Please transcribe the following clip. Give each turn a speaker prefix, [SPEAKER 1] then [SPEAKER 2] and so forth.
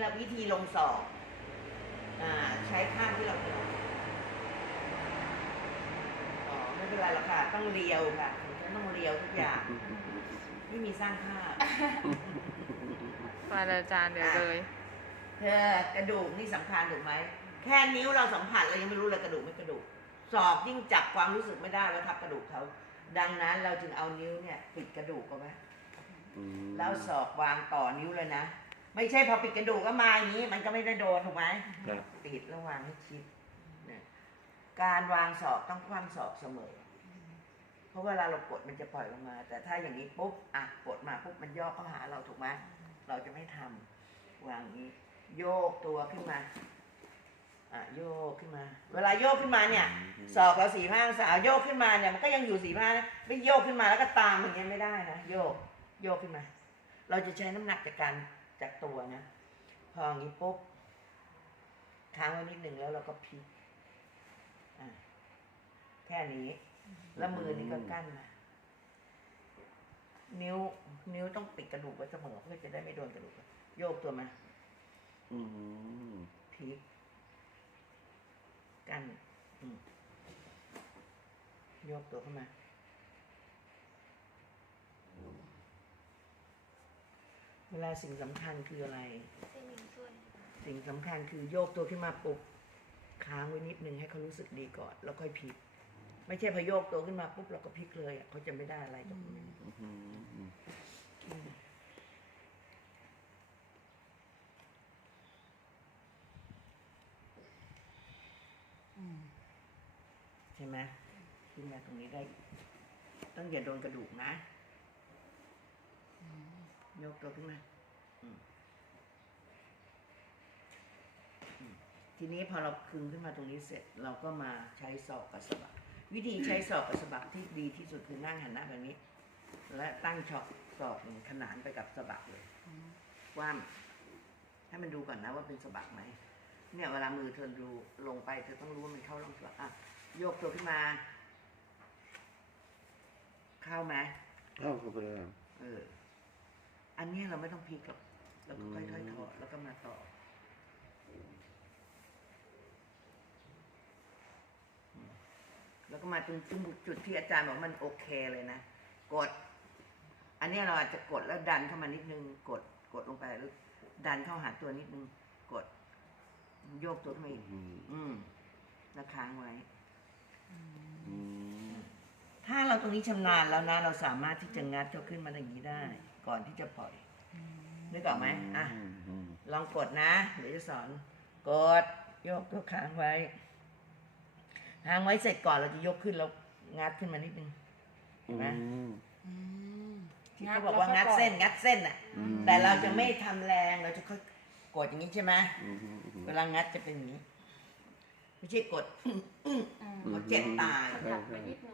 [SPEAKER 1] เราวิธีลงศอกอ่าใช้ข้างที่เราถนัดอ๋อไม่เป็นไรหรอกค่ะ ต้องเรียวค่ะฉันต้องเรียวทุกอย่าง ไม่มีสร้างภาพ
[SPEAKER 2] มาเลยอาจารย์เดี๋ยวเลย
[SPEAKER 1] เธอกระดูกนี่สำคัญถูกไหม แค่นิ้วเราสัมผัสเรายังไม่รู้เลยกระดูกไม่กระดูกศอกยิ่งจับความรู้สึกไม่ได้ว่าทับกระดูกเขา ดังนั้นเราจึงเอานิ้วเนี่ยปิดกระดูกเอาไว้
[SPEAKER 3] อืม
[SPEAKER 1] แล้วศอกวางต่อนิ้วเลยนะ ไม่ใช่พอปิดกระดูกก็มาอย่างนี้ มันก็ไม่ได้โดนถูกไหม
[SPEAKER 3] ครับ
[SPEAKER 1] ปิดแล้ววางให้ชิดเนี่ยการวางศอกต้องคว่ำศอกเสมอ เพราะเวลาเรากดมันจะปล่อยลงมา แต่ถ้าอย่างนี้ปุ๊บอะกดมาปุ๊บมันย่อเข้าหาเราถูกไหมเราจะไม่ทำวางอย่างนี้ โยกตัวขึ้นมาอะโยกขึ้นมา เวลาโยกขึ้นมาเนี่ย ศอกเราสี่ห้าองศาโยกขึ้นมาเนี่ยมันก็ยังอยู่สี่ห้านะไม่โยกขึ้นมาแล้วก็ตามอย่างเงี้ยไม่ได้นะโยกโยกขึ้นมา เราจะใช้น้ำหนักจากการ จากตัวนะ พออย่างนี้ปุ๊บค้างไว้นิดหนึ่งแล้วเราก็พลิกอะแค่นี้ แล้วมือนี่ก็กั้นมานิ้ว นิ้วต้องปิดกระดูกไว้เสมอเพื่อจะได้ไม่โดนกระดูก โยกตัวมา
[SPEAKER 3] อืม
[SPEAKER 1] พลิกกันอืมยกตัวเข้ามา เวลาสิ่งสำคัญคืออะไรสิ่งสำคัญคือโยกตัวขึ้นมาปุบค้างไว้นิดนึงให้เขารู้สึกดีก่อน แล้วค่อยพลิก ไม่ใช่พอโยกตัวขึ้นมาปุ๊บเราก็พลิกเลยอะเขาจะไม่ได้อะไรตรงนี้
[SPEAKER 3] อืม
[SPEAKER 1] ใช่ไหมขึ้นมาตรงนี้ได้ ต้องอย่าโดนกระดูกนะ ยกตัวขึ้นมา อืมอืมทีนี้พอเราคึงขึ้นมาตรงนี้เสร็จเราก็มาใช้ศอกกับสะบักวิธีใช้ศอกกับสะบักที่ดีที่สุดคือนั่งหันหน้าแบบนี้ และตั้งช็อคศอกหนึ่งขนานไปกับสะบักเลยกว้ามให้มันดูก่อนนะว่าเป็นสะบักไหมเนี่ยเวลามือเธอดูลงไปเธอต้องรู้ว่ามันเข้าร่องสะบักอะโยกตัวขึ้นมา เข้าไหม
[SPEAKER 3] เข้าเข้าไปแล้ว
[SPEAKER 1] เออ อันเนี้ยเราไม่ต้องพลิกหรอกเราก็ค่อย
[SPEAKER 3] อืม
[SPEAKER 1] ๆถอดแล้วก็มาต่ออืมแล้วก็มาตรงจุดที่อาจารย์บอกมันโอเคเลยนะ กด อันเนี้ยเราอาจจะกดแล้วดันเข้ามานิดนึง กดกดลงไปแล้วดันเข้าหาตัวนิดนึง กด โยกตัวขึ้นมาอีก
[SPEAKER 3] อืม
[SPEAKER 1] อืมแล้วค้างไว้
[SPEAKER 3] อืม
[SPEAKER 1] ถ้าเราตรงนี้ชำนาญแล้วนะ เราสามารถที่จะงัดเขาขึ้นมาอย่างนี้ได้ ก่อนที่จะปล่อยนึกออกไหมอะ
[SPEAKER 3] อืม
[SPEAKER 1] ลองกดนะ เดี๋ยวจะสอน กดยกตัวค้างไว้ค้างไว้เสร็จก่อนเราจะยกขึ้นแล้วงัดขึ้นมานิดนึง
[SPEAKER 3] อืม
[SPEAKER 1] ที่เขาบอกว่างัดเส้นงัดเส้นอะ
[SPEAKER 3] อืม
[SPEAKER 1] แต่เราจะไม่ทำแรงเราจะค่อยกดอย่างนี้ใช่ไหม
[SPEAKER 3] อืมอืม
[SPEAKER 1] เวลางัดจะเป็นอย่างนี้ ไม่ใช่กดเขาเจ็บตาย
[SPEAKER 3] ใช่ใช่